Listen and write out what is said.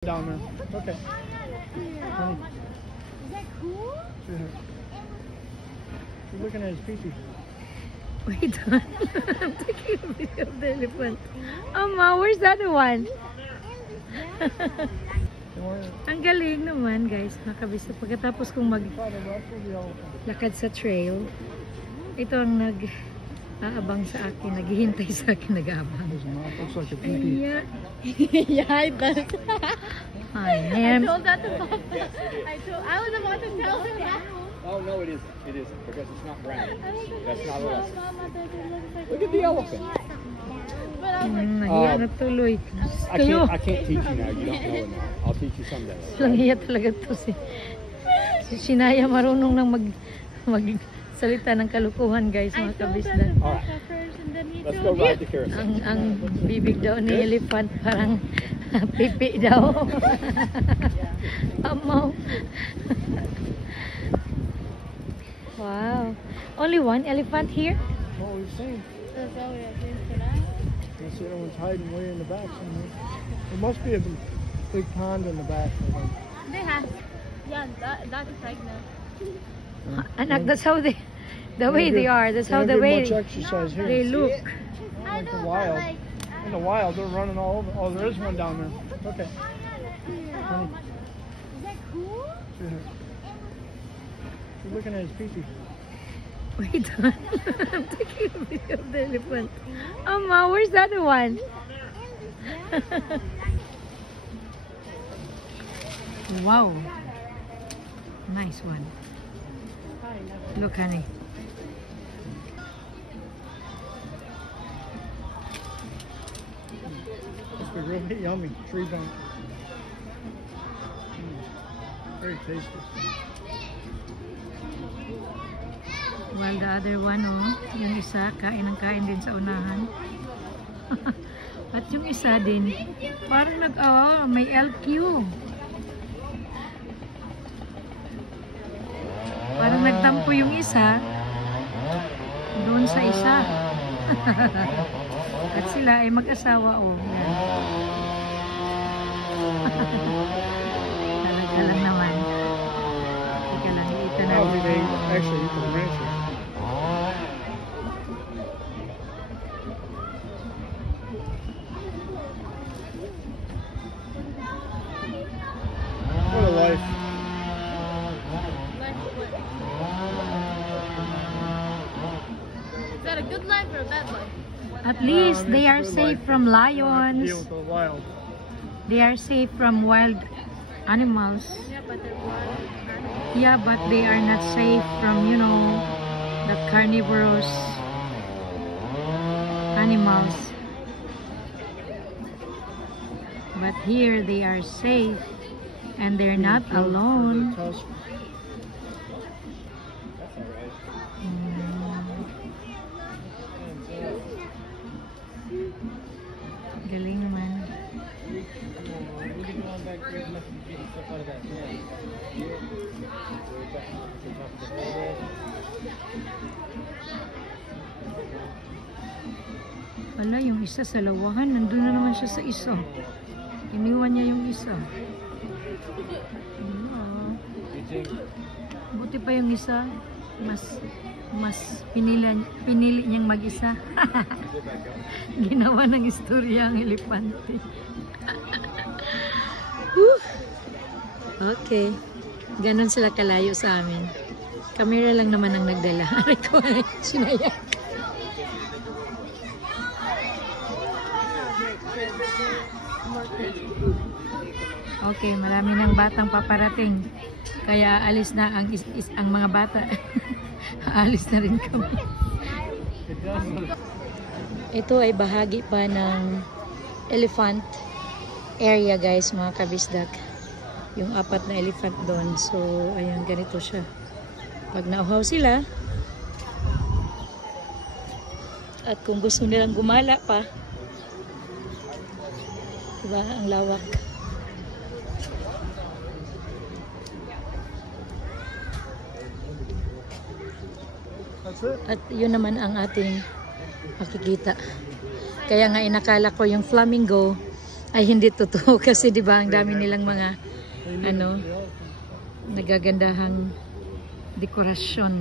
Down there. Okay. Honey. Is that cool? You're looking at his pee-pee. Wait, I'm taking a video of the elephant. Ma, where's the other one? Ang galing naman, guys. Nakabisa. Pagkatapos kong maglakad sa trail, ito ang nag-aabang sa akin, naghihintay sa akin, nag-aabang. Looks like a pee-pee. Yeah. Yeah, it does. I I told that to Papa. I was about to tell him that. Oh no, it isn't. It isn't because it's not brown. That's not Mama, us. that it looks like Look at the elephant. But I was like, Nahiya na tuloy. I can't teach you now. You don't know it now. I'll teach you someday. Nahiya talaga to si Sinaya, marunong nang magsalita ng kalukuhan, guys, I mga told kabisda. that to Alright. Papa first, and then he Let's told go you. ride the carousel. Ang bibig daw ni elephant parang pipi daw. Amaw. Wow. Only one elephant here? What we've seen. That's all we have seen for now. Let's see, everyone's hiding way in the back somewhere. There must be a big pond in the back. They have. Yeah, that's pregnant. Anak, that's how they, the way they are. That's how the way much exercise here. they look. I Like know, the wild. but like, In the wild, they're running all over. Oh, there is one down there. Okay. Honey. is that cool? You're looking at his pee-pee. Wait, I'm taking a video of the elephant. Ma, where's the other one? Wow. Nice one. Look, honey. Must be really yummy. Tree bunk. Very tasty. While the other one, yung isa, kain din sa unahan. At yung isa din, parang may LQ. Parang nagtampo yung isa doon sa isa. At sila ay mag-asawa, Yan. Talaga lang naman. Teka lang, ito na. Actually, eat the branches. What a life. Is that a good life or a bad life? At least they are safe from lions. Deal with the wild. They are safe from wild animals. Yeah, but they're wild. Yeah, but they are not safe from, the carnivorous animals. But here they are safe and they're not alone. Galing naman. Wala, yung isa sa lawahan, nandun na naman siya sa isa. Iniwan niya yung isa. Buti pa yung isa, mas pinili niyang mag-isa. Ginawa ng istorya ang elepante. Okay. Ganon sila kalayo sa amin. Camera lang naman ang nagdala. Ito ay sinayak. Okay, marami ng batang paparating. Kaya alis na ang mga bata. Alis na rin kami. Ito ay bahagi pa ng elephant area, guys, mga kabisdak. Yung 4 na elephant doon. So, ayan, ganito siya. Pag nauhaw sila, at kung gusto nilang gumala pa, diba, ang lawak. At yun naman ang ating makikita. Kaya nga inakala ko yung flamingo ay hindi totoo kasi 'di ba ang dami nilang mga ano The elephants. nagagandahang dekorasyon.